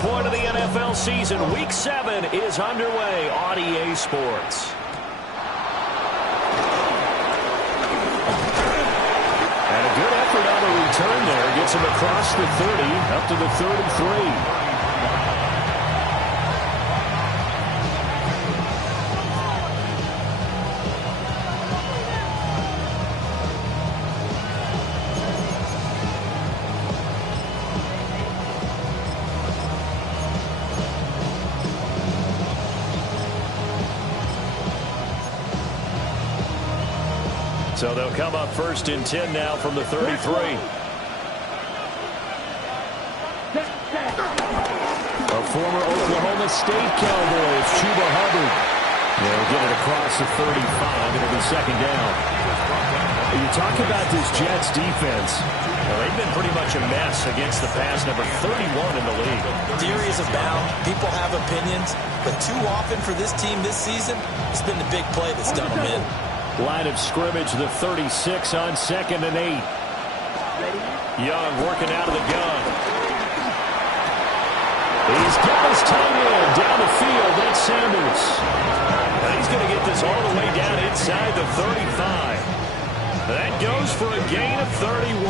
point of the NFL season. Week 7 is underway on EA Sports. And a good effort on the return there. Gets him across the 30, up to the 33. So they'll come up first and 10 now from the 33. A former Oklahoma State Cowboy, it's Chuba Hubbard. They'll get it across the 35. It'll be second down. You talk about this Jets defense. Well, they've been pretty much a mess against the pass, number 31 in the league. Theories abound. People have opinions. But too often for this team this season, it's been the big play that's done them in. Line of scrimmage, the 36 on 2nd and 8. Young working out of the gun. He's got his tight end down the field. That's Sanders. And he's going to get this all the way down inside the 35. That goes for a gain of 31.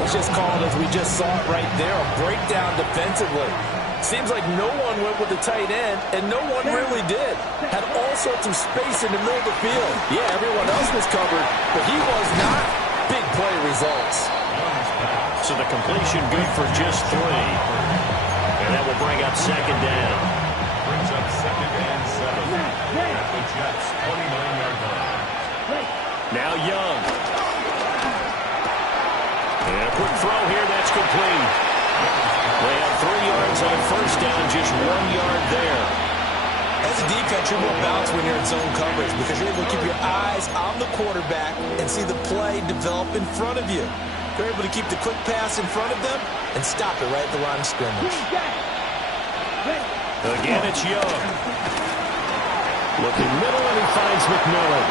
Let's just call it as we just saw it right there, a breakdown defensively. Seems like no one went with the tight end, and no one really did. Had all sorts of space in the middle of the field. Yeah, everyone else was covered, but he was not. Big play results. So the completion good for just 3. And that will bring up second down. Brings up second and 7 at the Jets' 29-yard line. Now Young. And a quick throw here, that's complete. They have 3 yards on first down, just 1 yard there. As a defense, you're more balanced when you're in zone coverage because you're able to keep your eyes on the quarterback and see the play develop in front of you. You're able to keep the quick pass in front of them and stop it right at the line of scrimmage. Again, it's Young. Looking middle, and he finds McMillan.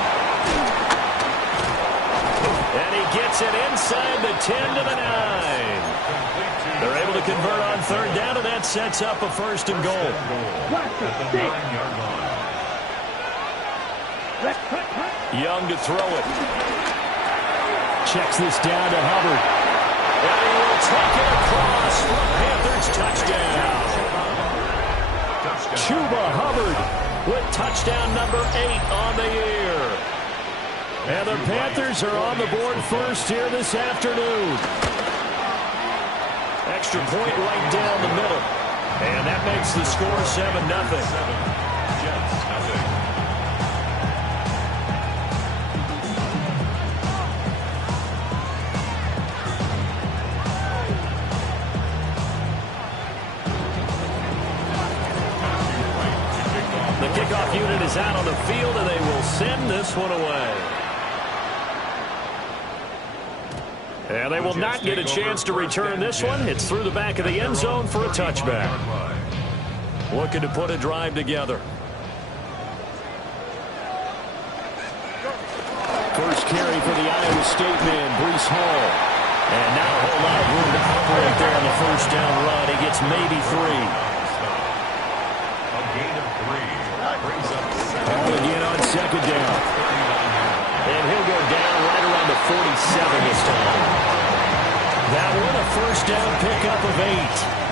And he gets it inside the 10 to the 9. They're able to convert on third down, and that sets up a first and goal. Young to throw it. Checks this down to Hubbard. And he will take it across for Panthers touchdown. Chuba Hubbard with touchdown number 8 on the year. And the Panthers are on the board first here this afternoon. Extra point right down the middle. And that makes the score 7-0. Jets, nothing. The kickoff unit is out on the field, and they will send this one away. And they will not get a chance to return this one. It's through the back of the end zone for a touchback. Looking to put a drive together. First carry for the Iowa State man, Breece Hall. And not a whole lot of room to operate there on the first down run. He gets maybe 3. A gain of 3. Brings up Hall again on second down. And he'll go down right around the 47 this time. That one a first down pickup of 8.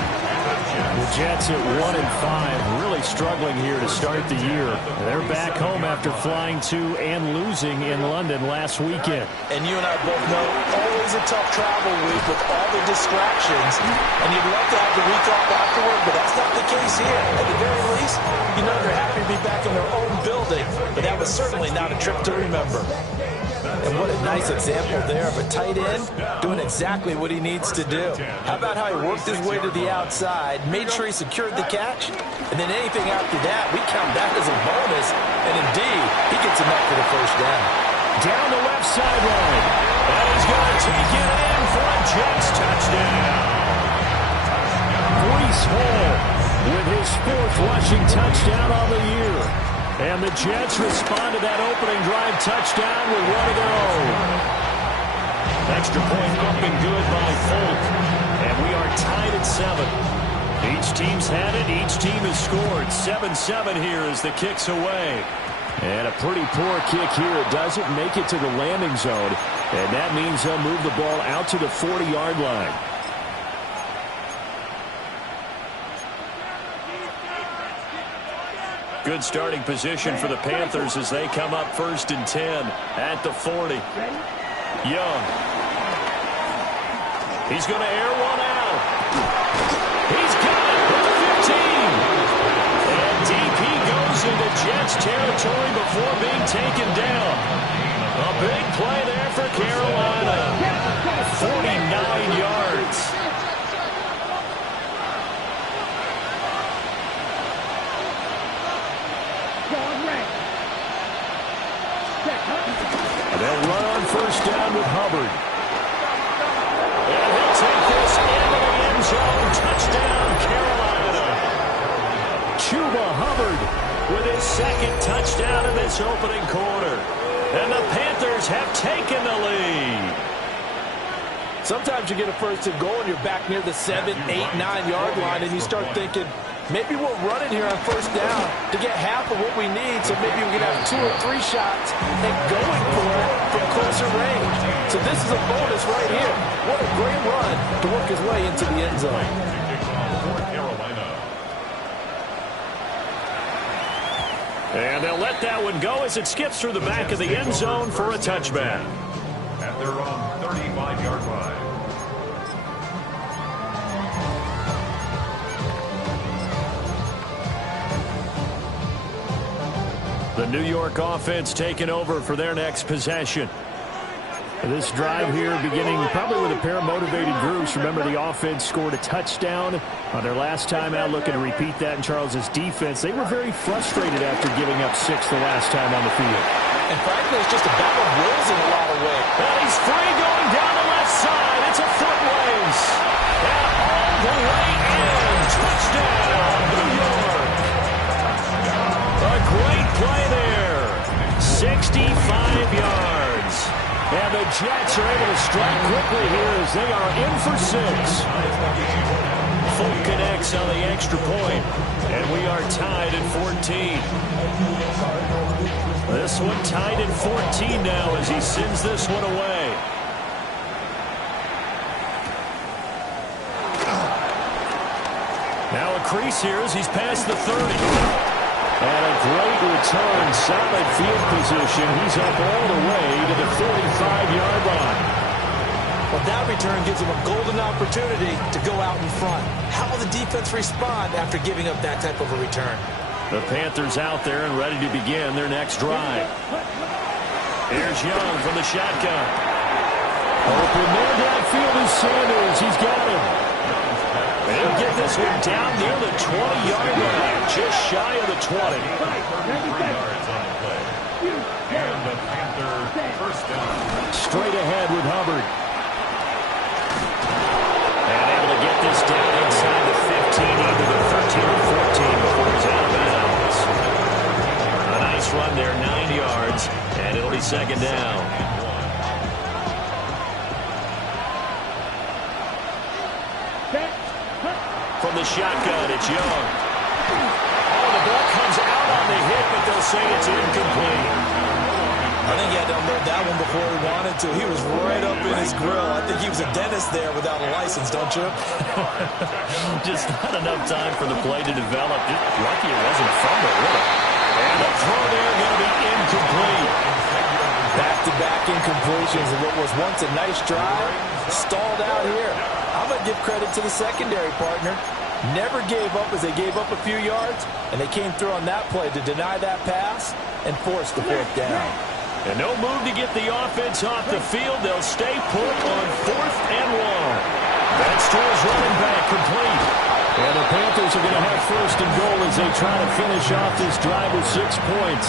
The Jets at 1-5, really struggling here to start the year. They're back home after flying to and losing in London last weekend. And you and I both know, always a tough travel week with all the distractions. And you'd love to have the week off afterward, but that's not the case here. At the very least, you know they're happy to be back in their own building. But that was certainly not a trip to remember. And what a nice example there of a tight end doing exactly what he needs to do. How about how he worked his way to the outside, made sure he secured the catch, and then anything after that, we count that as a bonus. And indeed, he gets enough for the first down. Down the left sideline. And he's going to take it in for a Jets touchdown. Breece Hall with his 4th rushing touchdown on the year. And the Jets respond to that opening drive touchdown with one of their own. Extra point up and good by Folk. And we are tied at 7. Each team's had it. Each team has scored. 7-7 here as the kick's away. And a pretty poor kick here. It doesn't make it to the landing zone. And that means they'll move the ball out to the 40-yard line. Good starting position for the Panthers as they come up 1st and 10 at the 40. Young. He's going to air one out. He's got it at the 15. And deep he goes into Jets territory before being taken down. A big play there for Carolina. 49 yards. They'll run on 1st down with Hubbard. And he'll take this into the end zone. Touchdown, Carolina. Chuba Hubbard with his 2nd touchdown in this opening quarter. And the Panthers have taken the lead. Sometimes you get a 1st and goal and you're back near the 7, 8, 9-yard line and you start thinking, maybe we're running here on 1st down to get half of what we need, so maybe we can have 2 or 3 shots and going for it from closer range. So this is a bonus right here. What a great run to work his way into the end zone. And they'll let that one go as it skips through the back of the end zone for a touchback. At their own 35-yard line. The New York offense taking over for their next possession. This drive here beginning probably with a pair of motivated groups. Remember, the offense scored a touchdown on their last time out, looking to repeat that in Charles's defense. They were very frustrated after giving up 6 the last time on the field. And frankly, it's just a battle of wills in a lot of ways. And he's free going down the left side. It's a foot race. And all the way in. Touchdown, New York. A great play there. 65 yards. And the Jets are able to strike quickly here as they are in for 6. Full connects on the extra point. And we are tied at 14. This one tied at 14 now as he sends this one away. Now a crease here as he's past the 30. And a great return, solid field position. He's up all the way to the 45-yard line. Well, that return gives him a golden opportunity to go out in front. How will the defense respond after giving up that type of a return? The Panthers out there and ready to begin their next drive. Here's Young from the shotgun. Open man downfield is Sanders. He's got him. They'll get this one down near the 20-yard line, just shy of the 20. 3 yards on the play. And the Panthers 1st down. Straight ahead with Hubbard. And able to get this down inside the 15, either the 13 or 14 before he's out of bounds. A nice run there, 9 yards, and it'll be 2nd down. From the shotgun, it's Young. Oh, the ball comes out on the hit, but they'll say it's incomplete. I think he had to unload that one before he wanted to. He was right up in his grill. I think he was a dentist there without a license, don't you? Just not enough time for the play to develop. Just lucky it wasn't a fumble, really. And the throw there going to be incomplete. Back-to-back incompletions of what was once a nice drive. Stalled out here. I'm going to give credit to the secondary partner. Never gave up as they gave up a few yards, and they came through on that play to deny that pass and force the 4th down. And no move to get the offense off the field. They'll stay put on 4th and 1. That's to his running back, complete. And the Panthers are going to have 1st and goal as they try to finish off this drive with 6 points.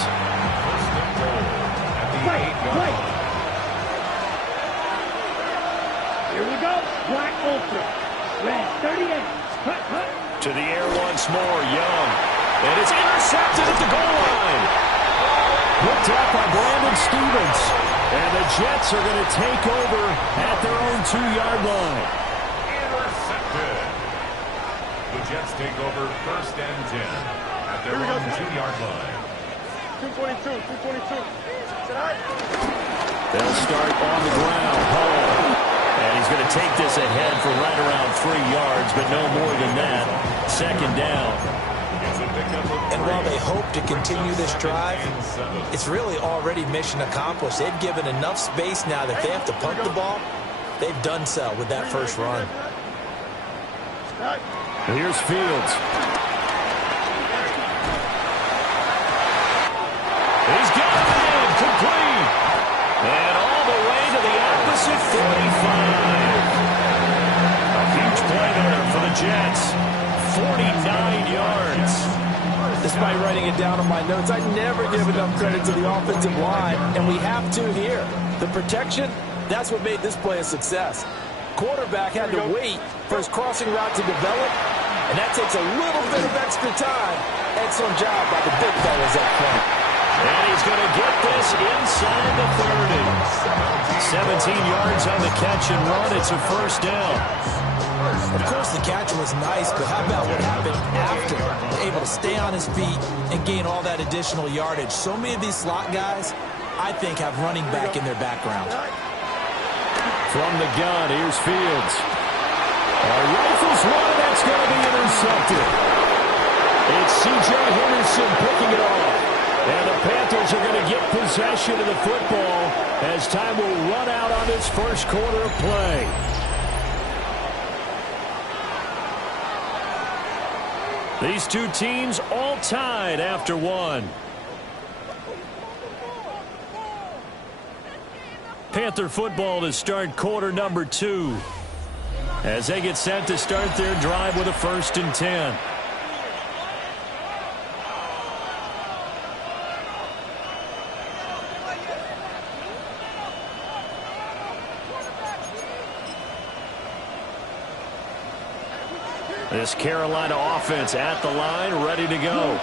Here we go. Black Ultra. Red 38. To the air once more, Young. And it's intercepted at the goal line. Picked up by Brandon Stevens. And the Jets are going to take over at their own 2-yard line. Intercepted. The Jets take over 1st and 10 at their own 2-yard line. 222. They'll start on the ground. Hall. And he's going to take this ahead for right around 3 yards, but no more than that. 2nd down. And while they hope to continue this drive, it's really already mission accomplished. They've given enough space now that if they have to punt the ball, they've done so with that first run. Here's Fields. He's got it in, complete. And all the way to the opposite 45. A huge play there for the Jets. 49 yards. Despite writing it down on my notes, I never give enough credit to the offensive line, and we have to here. The protection, that's what made this play a success. Quarterback had to wait for his crossing route to develop, and that takes a little bit of extra time. Excellent job by the big fellas up front. And he's going to get this inside the 30. 17 yards on the catch and run. It's a 1st down. Of course, the catch was nice, but how about what happened after? Able to stay on his feet and gain all that additional yardage. So many of these slot guys, I think, have running back in their background. From the gun, here's Fields. Rifles one, that's going to be intercepted. It's C.J. Henderson picking it off. And the Panthers are going to get possession of the football as time will run out on this first quarter of play. These two teams all tied after 1. Panther football to start quarter number 2 as they get set to start their drive with a 1st and 10. This Carolina offense at the line, ready to go.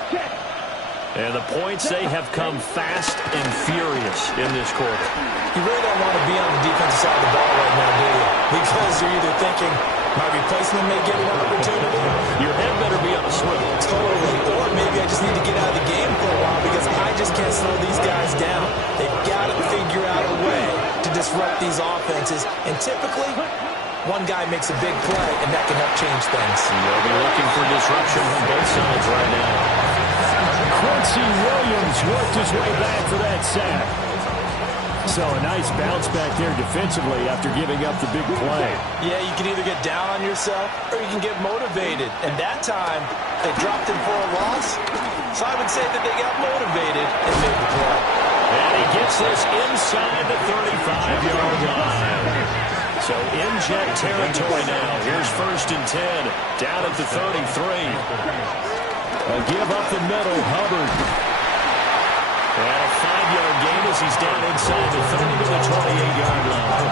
And the points, they have come fast and furious in this quarter. You really don't want to be on the defensive side of the ball right now, do you? Because you're either thinking, my replacement may get an opportunity. Your head better be on a swivel. Totally. Or maybe I just need to get out of the game for a while because I just can't slow these guys down. They've got to figure out a way to disrupt these offenses. And typically, one guy makes a big play, and that can help change things. They'll be looking for disruption on both sides right now. Quincy Williams worked his way back for that sack. So a nice bounce back there defensively after giving up the big play. Yeah, you can either get down on yourself or you can get motivated. And that time, they dropped him for a loss. So I would say that they got motivated and made the play. And he gets this inside the 35-yard line. So in Jet territory now. Here's 1st and 10. Down at the 33. A give up the middle, Hubbard. And a 5-yard gain as he's down inside the 30 to the 28-yard line.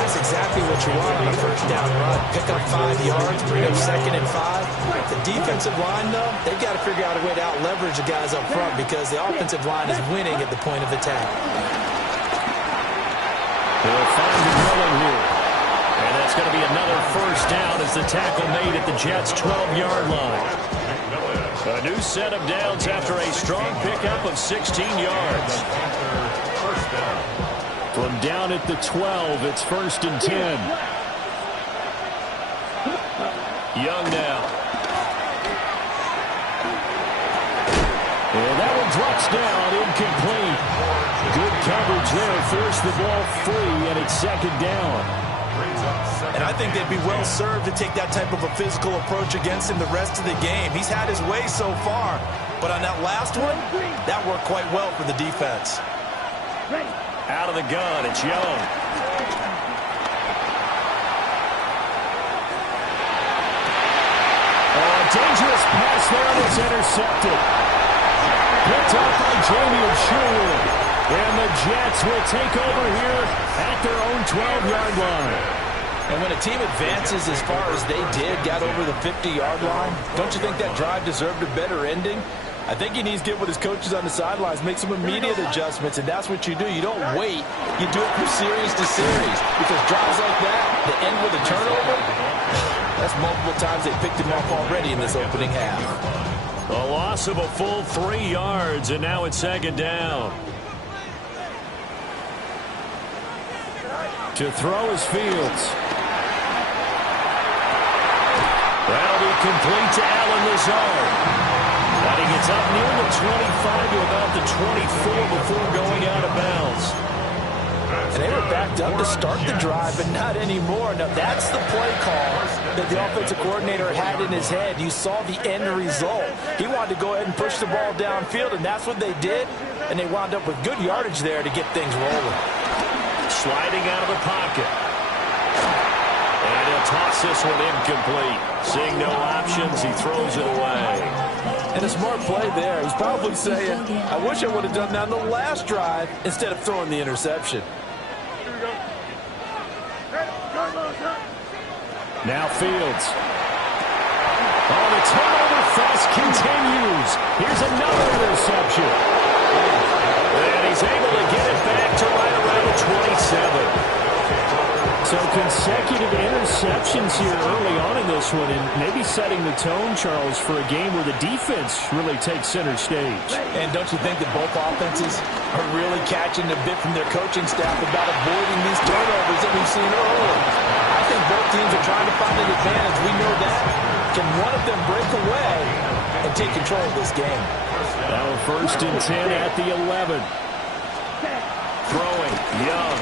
That's exactly what you want on a 1st down run. Pick up 5 yards, bring up 2nd and 5. The defensive line, though, they've got to figure out a way to out-leverage the guys up front because the offensive line is winning at the point of attack. They'll find McMillan here. And that's going to be another 1st down as the tackle made at the Jets' 12-yard line. A new set of downs after a strong pickup of 16 yards. From down at the 12, it's 1st and 10. Young now. And that one drops down, incomplete. Good coverage there, forced the ball free, and it's 2nd down. And I think they'd be well served to take that type of a physical approach against him the rest of the game. He's had his way so far, but on that last one, that worked quite well for the defense. Out of the gun, it's Young. Oh, a dangerous pass there that's intercepted. Picked up by Jamie Sherwood. And the Jets will take over here at their own 12-yard line. And when a team advances as far as they did, got over the 50-yard line, don't you think that drive deserved a better ending? I think he needs to get with his coaches on the sidelines, make some immediate adjustments, and that's what you do. You don't wait. You do it from series to series because drives like that, that end with a turnover, That's multiple times they picked him off already in this opening half. A loss of a full 3 yards, and now it's second down. To throw is Fields. That'll be complete to Allen Lazard. And he gets up near the 25 to about the 24 before going out of bounds. And they were backed up to start the drive, but not anymore. Now, that's the play call that the offensive coordinator had in his head. You saw the end result. He wanted to go ahead and push the ball downfield, and that's what they did. And they wound up with good yardage there to get things rolling. Sliding out of the pocket. And he'll toss this one incomplete. Seeing no options, he throws it away. And a smart play there. He's probably saying, I wish I would have done that on the last drive instead of throwing the interception. Now Fields. Oh, the turnover fest continues. Here's another interception. And he's able to get it back to right around the 27. So consecutive interceptions here early on in this one, and maybe setting the tone, Charles, for a game where the defense really takes center stage. And don't you think that both offenses are really catching a bit from their coaching staff about avoiding these turnovers that we've seen earlier? I think both teams are trying to find an advantage. We know that. Can one of them break away and take control of this game? Now first and 10 at the 11. Throwing, Young.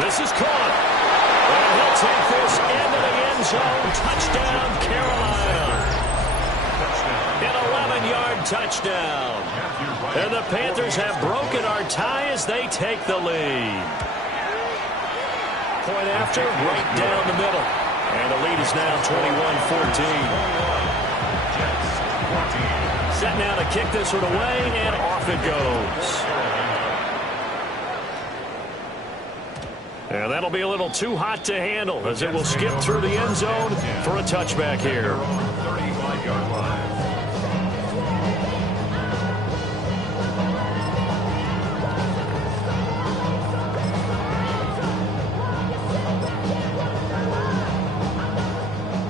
This is caught. And he'll take this into the end zone. Touchdown, Carolina. An 11-yard touchdown. And the Panthers have broken our tie as they take the lead. Point after, right down the middle. And the lead is now 21-14. Set now to kick this one away, and off it goes. And that'll be a little too hot to handle as it will skip through the end zone for a touchback here. 35-yard line.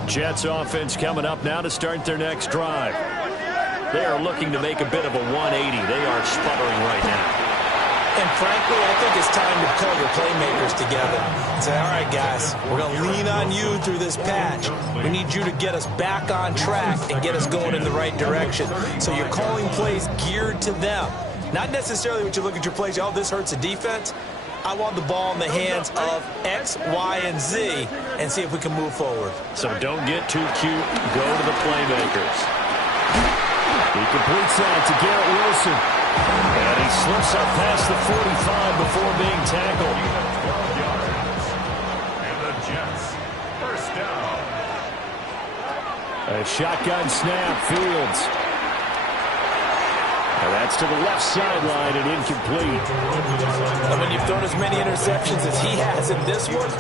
Jets offense coming up now to start their next drive. They are looking to make a bit of a 180. They are sputtering right now. And frankly, I think it's time to call your playmakers together and say, all right, guys, we're going to lean on you through this patch. We need you to get us back on track and get us going in the right direction. So you're calling plays geared to them. Not necessarily what you look at your plays, oh, this hurts the defense. I want the ball in the hands of X, Y, and Z and see if we can move forward. So don't get too cute. Go to the playmakers. He completes that to Garrett Wilson. And he slips up past the 45 before being tackled. 12 yards. And the Jets, first down. A shotgun snap, Fields. And that's to the left sideline and incomplete. And when you've thrown as many interceptions as he has in this one,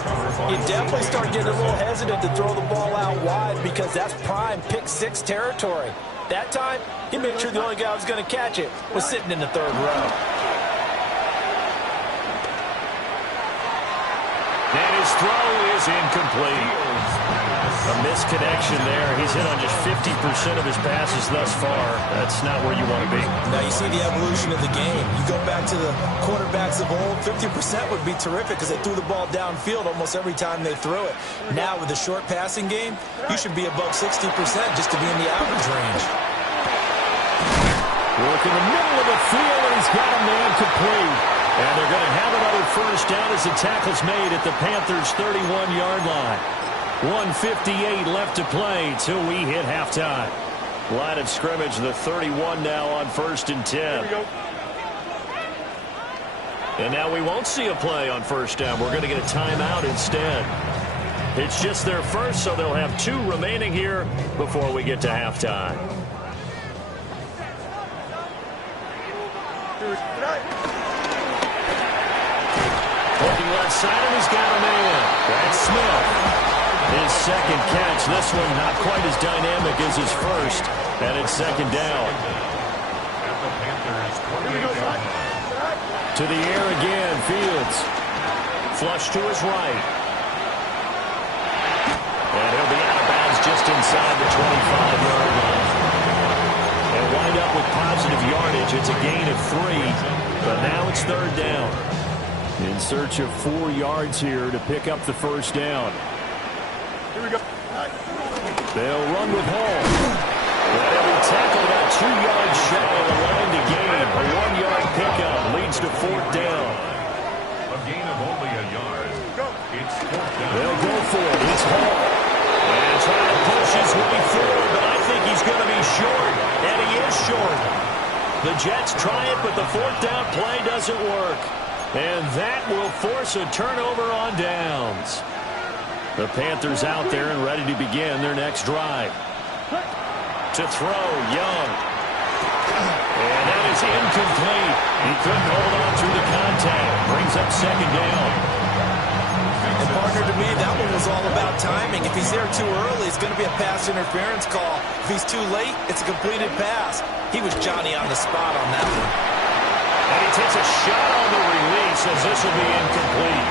you definitely start getting a little hesitant to throw the ball out wide because that's prime pick six territory. That time, he made sure the only guy who was going to catch it was sitting in the third row. And his throw is incomplete. A misconnection there. He's hit on just 50% of his passes thus far. That's not where you want to be. Now you see the evolution of the game. You go back to the quarterbacks of old, 50% would be terrific because they threw the ball downfield almost every time they threw it. Now with the short passing game, you should be above 60% just to be in the average range. Work in the middle of the field, and he's got a man complete. And they're going to have another first down as the tackle's made at the Panthers' 31-yard line. 1:58 left to play till we hit halftime. Line of scrimmage, the 31 now on 1st and 10. And now we won't see a play on first down. We're going to get a timeout instead. It's just their first, so they'll have 2 remaining here before we get to halftime. Looking left side, and he's got a man. That's Smith. His second catch. This one not quite as dynamic as his first. And it's second down. To the air again, Fields. Flush to his right. And inside the 25-yard line. And wind up with positive yardage. It's a gain of 3, but now it's third down. In search of 4 yards here to pick up the first down. Here we go. They'll run with Hall. But every tackle about 2 yards shy of the line to gain. A 1-yard pickup leads to fourth down. A gain of only a yard. It's fourth down. They'll go for it. It's Hall. And trying to push his way through, but I think he's going to be short. And he is short. The Jets try it, but the fourth down play doesn't work. And that will force a turnover on downs. The Panthers out there and ready to begin their next drive. To throw, Young. And that is incomplete. He couldn't hold on through the contact. Brings up second down. And partner, to me, that one was all about timing. If he's there too early, it's going to be a pass interference call. If he's too late, it's a completed pass. He was Johnny on the spot on that one. And he takes a shot on the release as this will be incomplete.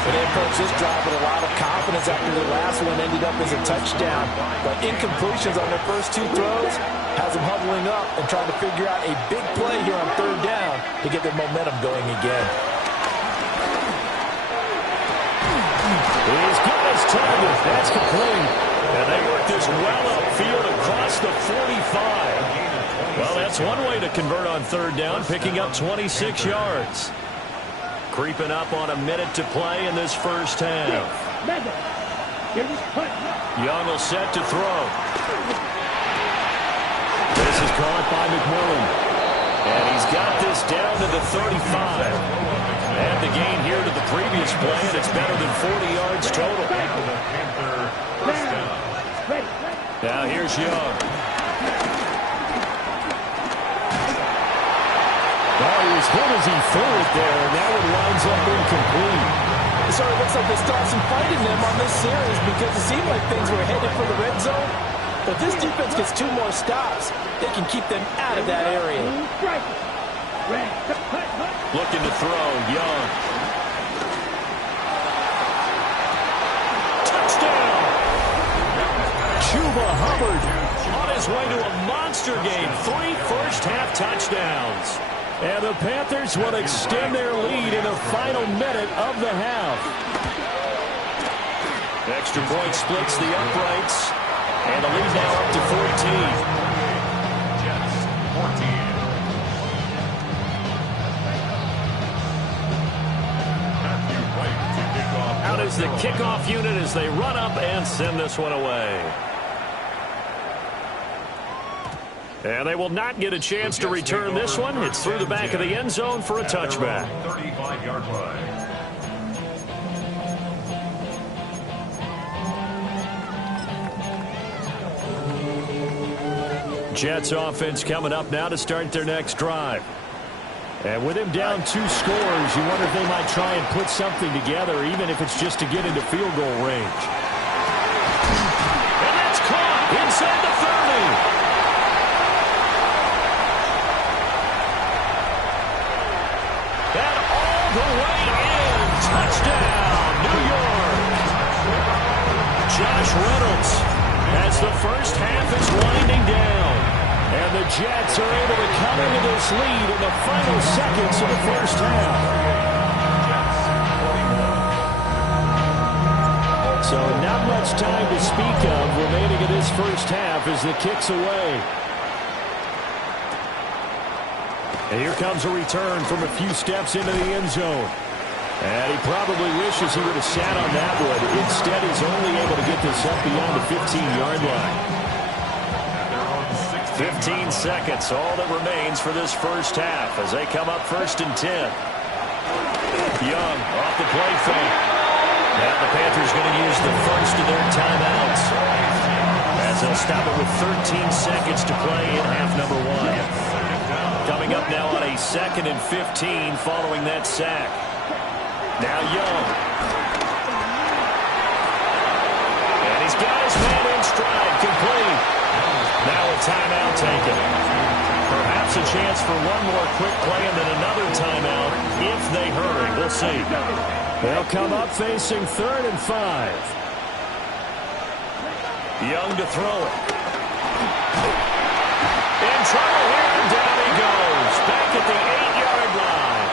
But they approached this drive with a lot of confidence after the last one ended up as a touchdown. But incompletions on their first 2 throws has them huddling up and trying to figure out a big play here on third down to get their momentum going again. He's got his target. That's complete. And they work this well upfield across the 45. Well, that's one way to convert on third down, picking up 26 yards. Creeping up on a minute to play in this first half. Young will set to throw. This is caught by McMillan. And he's got this down to the 35. And the gain here to the previous play, and it's better than 40 yards total. Now here's Young. Well, he was hit as he threw it there, and that one winds up incomplete. It sort of looks like they start some fight in them on this series because it seemed like things were headed for the red zone. But this defense gets 2 more stops. They can keep them out of that area. Looking to throw, Young. Touchdown! Chuba Hubbard on his way to a monster game. 3 first-half touchdowns. And the Panthers will extend their lead in the final minute of the half. Extra point splits the uprights. And the lead now up to 14. Jets, 14. Out is the kickoff unit as they run up and send this one away. And they will not get a chance to return this one. It's through the back of the end zone for a touchback. 35-yard line. Jets offense coming up now to start their next drive. And with him down 2 scores, you wonder if they might try and put something together, even if it's just to get into field goal range. And that's caught inside the 30. And all the way in. Touchdown, New York. Josh Reynolds as the first half is winding down. And the Jets are able to come into this lead in the final seconds of the first half. So not much time to speak of remaining in this first half as the kick's away. And here comes a return from a few steps into the end zone. And he probably wishes he would have sat on that one. Instead, he's only able to get this up beyond the 15-yard line. 15 seconds, all that remains for this first half as they come up 1st and 10. Young off the play fake. Now the Panthers going to use the first of their timeouts as they'll stop it with 13 seconds to play in half number 1. Coming up now on a 2nd and 15 following that sack. Now Young. And he's got his man in stride, complete. Now a timeout taken. Perhaps a chance for one more quick play and then another timeout if they hurry. We'll see. They'll come up facing 3rd and 5. Young to throw it. In trouble here, and down he goes. Back at the 8-yard line.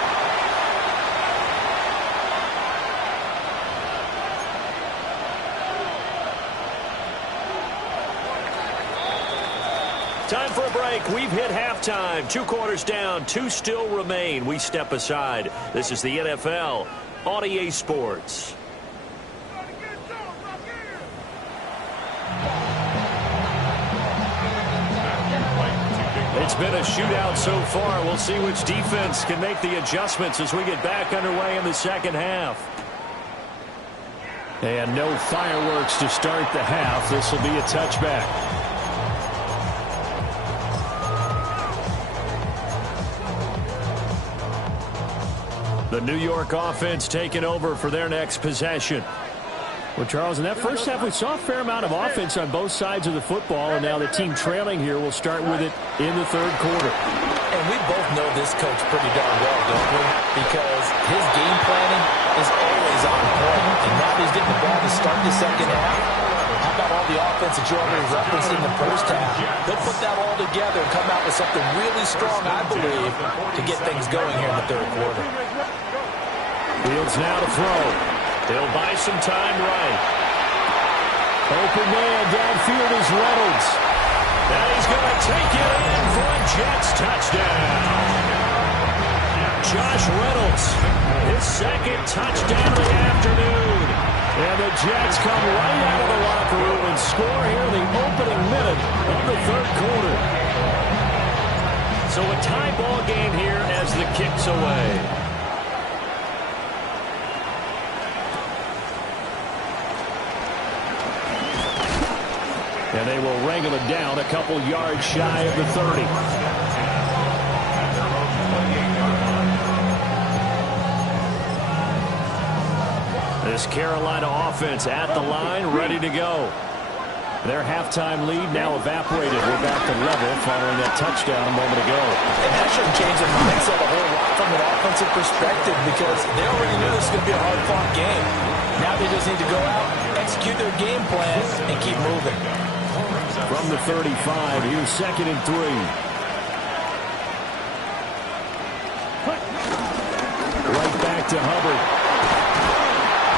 Time for a break. We've hit halftime. 2 quarters down. 2 still remain. We step aside. This is the NFL on EA Sports. It's been a shootout so far. We'll see which defense can make the adjustments as we get back underway in the second half. And no fireworks to start the half. This will be a touchback. The New York offense taking over for their next possession. Well, Charles, in that first half, we saw a fair amount of offense on both sides of the football, and now the team trailing here will start with it in the third quarter. And we both know this coach pretty darn well, don't we? Because his game planning is always on point. And now that he's getting the ball to start the second half, how about all the offense that you already referenced in the first half? They'll put that all together and come out with something really strong, I believe, to get things going here in the third quarter. Fields now to throw. They'll buy some time right. Open man downfield is Reynolds. Now he's going to take it in for a Jets touchdown. Josh Reynolds, his second touchdown of the afternoon. And the Jets come right out of the locker room and score here in the opening minute of the third quarter. So a tie ball game here as the kick's away. And they will wrangle it down a couple yards shy of the 30. This Carolina offense at the line, ready to go. Their halftime lead now evaporated. We're back to level following that touchdown a moment ago. And that shouldn't change their mindset a whole lot from an offensive perspective because they already knew this was going to be a hard-fought game. Now they just need to go out, execute their game plan, and keep moving. From the 35, here's 2nd and 3. Right back to Hubbard.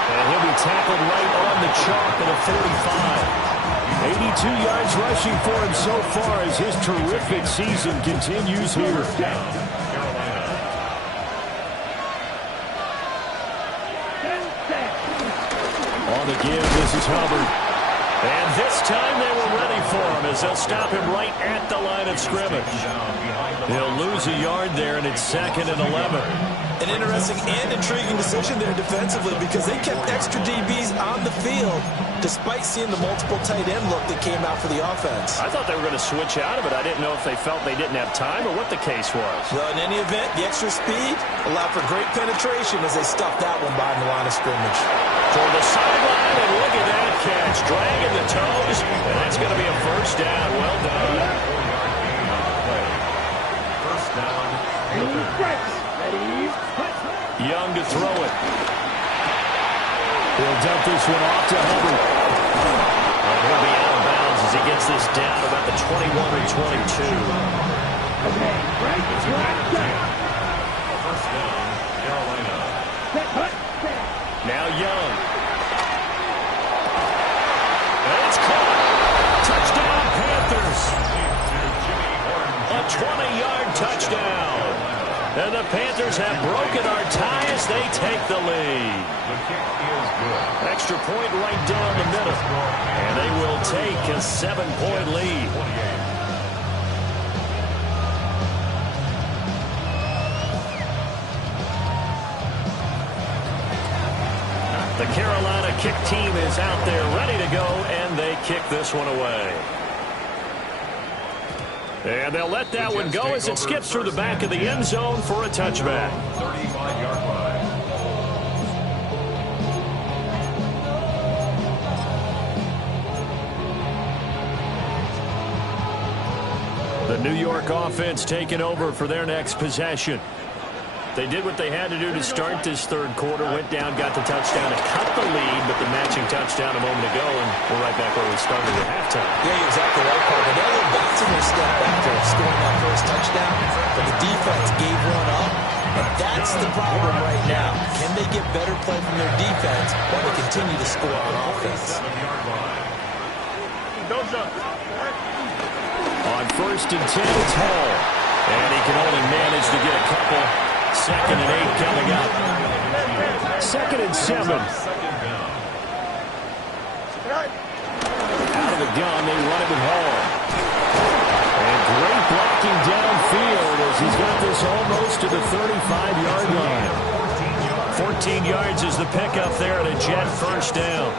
And he'll be tackled right on the chalk at a 45. 82 yards rushing for him so far as his terrific season continues here. On the give, this is Hubbard. And this time they were ready for him as they'll stop him right at the line of scrimmage. They'll lose a yard there, and it's 2nd and 11. An interesting and intriguing decision there defensively because they kept extra DBs on the field despite seeing the multiple tight end look that came out for the offense. I thought they were going to switch out of it. I didn't know if they felt they didn't have time or what the case was. Well, in any event, the extra speed allowed for great penetration as they stuffed that one behind the line of scrimmage. Toward the sideline, and look at that catch. Dragging the toes, and that's going to be a first down. Well done. First down. Young to throw it. He'll dump this one off to Hubbard. And he'll be out of bounds as he gets this down about the 21 or 22. First down, Carolina. Now Young. And it's caught. Touchdown, Panthers. A 20-yard touchdown. And the Panthers have broken our tie as they take the lead. The kick is good. Extra point right down the middle. And they will take a 7-point lead. The Carolina kick team is out there ready to go, and they kick this one away. And they'll let that one go as it skips through the back of the end zone for a touchback. 35-yard line. The New York offense taking over for their next possession. They did what they had to do to start this third quarter, went down, got the touchdown to cut the lead, but the matching touchdown a moment ago, and we're right back where we started at halftime. Yeah, you're exactly right, Parker. They're a little bouncing their step after scoring that first touchdown, but the defense gave one up, and that's the problem right now. Can they get better play from their defense while they continue to score on offense? On 1st and 10, it's Hall, and he can only manage to get a couple. 2nd and 8 coming up. 2nd and 7. Out of the gun, they run it with Hall. And great blocking downfield as he's got this almost to the 35-yard line. 14 yards is the pickup there and a Jet first down.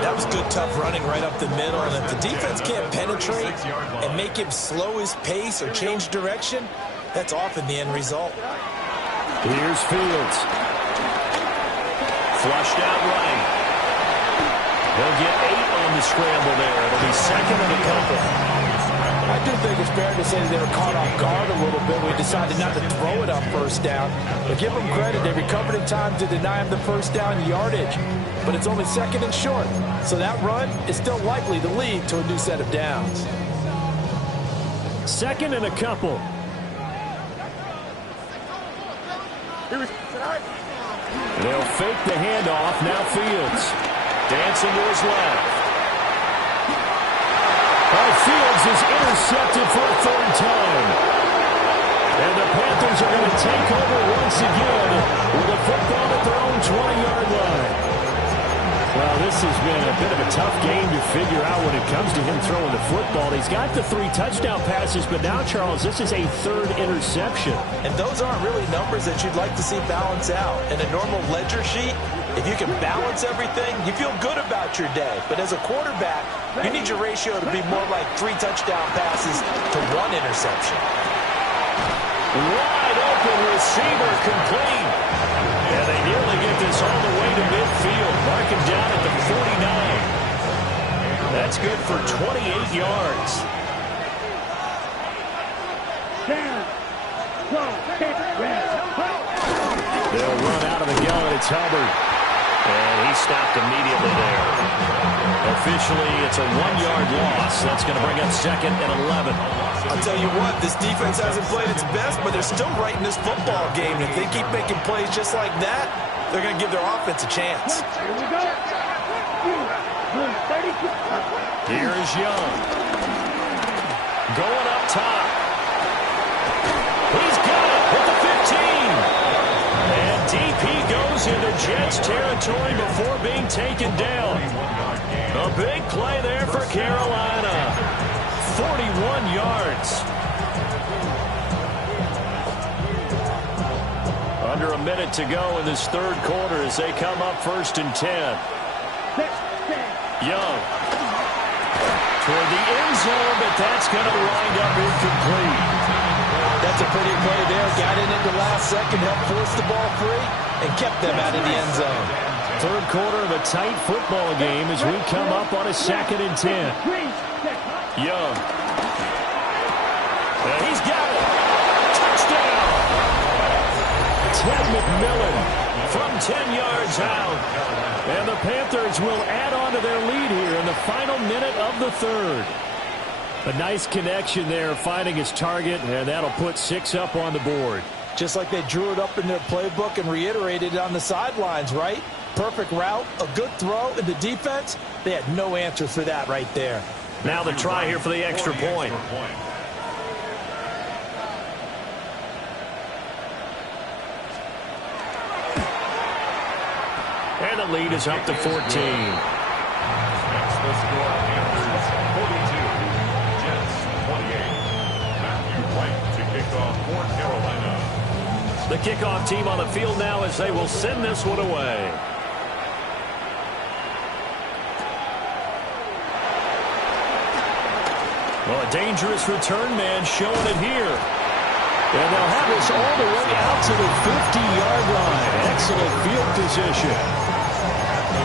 That was good, tough running right up the middle. And if the defense can't penetrate and make him slow his pace or change direction, that's often the end result. Here's Fields. Flushed out right. He'll get 8 on the scramble there. It'll be 2nd and a couple. I do think it's fair to say that they were caught off guard a little bit. We decided not to throw it on 1st down. But give them credit. They recovered in time to deny him the 1st down yardage. But it's only 2nd and short. So that run is still likely to lead to a new set of downs. 2nd and a couple. They'll fake the handoff. Now Fields. Dancing to his left. Fields is intercepted for a 3rd time. And the Panthers are going to take over once again with a football at their own 20-yard line. Well, this has been a bit of a tough game to figure out when it comes to him throwing the football. He's got the 3 touchdown passes, but now, Charles, this is a 3rd interception. And those aren't really numbers that you'd like to see balance out. In a normal ledger sheet, if you can balance everything, you feel good about your day. But as a quarterback, you need your ratio to be more like 3 touchdown passes to 1 interception. Wide open receiver complete. And they nearly get this all the way to midfield. Marking down at the 49. That's good for 28 yards. They'll run out of the gun. It's Hubbard. And he stopped immediately there. Officially, it's a 1-yard loss. That's going to bring up 2nd and 11. I'll tell you what, this defense hasn't played its best, but they're still right in this football game. And if they keep making plays just like that, they're going to give their offense a chance. Here is Young. Going up top. He's got it at the 15. And deep he goes into Jets territory before being taken down. A big play there for Carolina. 41 yards. Under a minute to go in this 3rd quarter as they come up 1st and 10. Young. Toward the end zone, but that's going to wind up incomplete. That's a pretty play there. Got in at the last second, helped force the ball free, and kept them out of the end zone. 3rd quarter of a tight football game as we come up on a 2nd and 10. Young. And he's got it. Touchdown. Ted McMillan from 10 yards out. And the Panthers will add on to their lead here in the final minute of the 3rd. A nice connection there, finding his target, and that'll put 6 up on the board. Just like they drew it up in their playbook and reiterated it on the sidelines, right? Perfect route, a good throw, and the defense, they had no answer for that right there. Now the try here for the extra point. And the lead is up to 14. Next, the score, Panthers 42, Jets 28. Matthew White to kick off for Carolina. The kickoff team on the field now as they will send this one away. Well, a dangerous return man showing it here. And they'll have this all the way out to the 50-yard line. Excellent field position.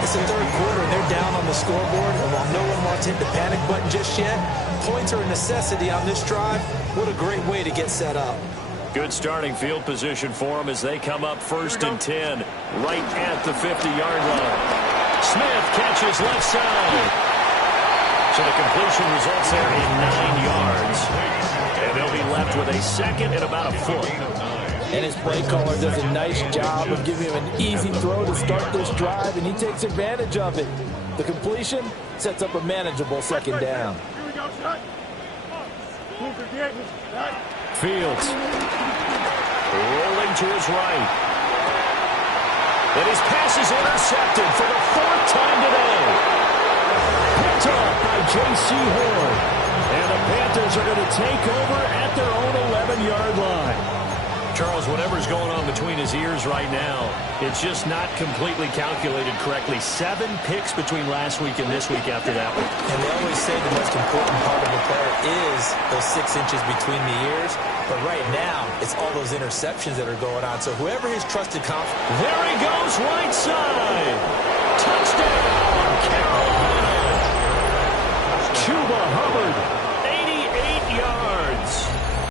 It's the 3rd quarter, and they're down on the scoreboard. And while no one wants to hit the panic button just yet, points are a necessity on this drive. What a great way to get set up. Good starting field position for them as they come up 1st and 10, right at the 50-yard line. Smith catches left side. So the completion results there in 9 yards. And they'll be left with a 2nd and about a foot. And his play caller does a nice job of giving him an easy throw to start this drive, and he takes advantage of it. The completion sets up a manageable 2nd down. Fields rolling to his right. And his pass is intercepted for the 4th time today. Picked up by J.C. Horn. And the Panthers are going to take over at their own 11-yard line. Charles, whatever's going on between his ears right now, it's just not completely calculated correctly. 7 picks between last week and this week after that one. And they always say the most important part of a player is those 6 inches between the ears. But right now, it's all those interceptions that are going on. So whoever his trusted confidence. There he goes, right side. Touchdown, Carolina. Chuba Hubbard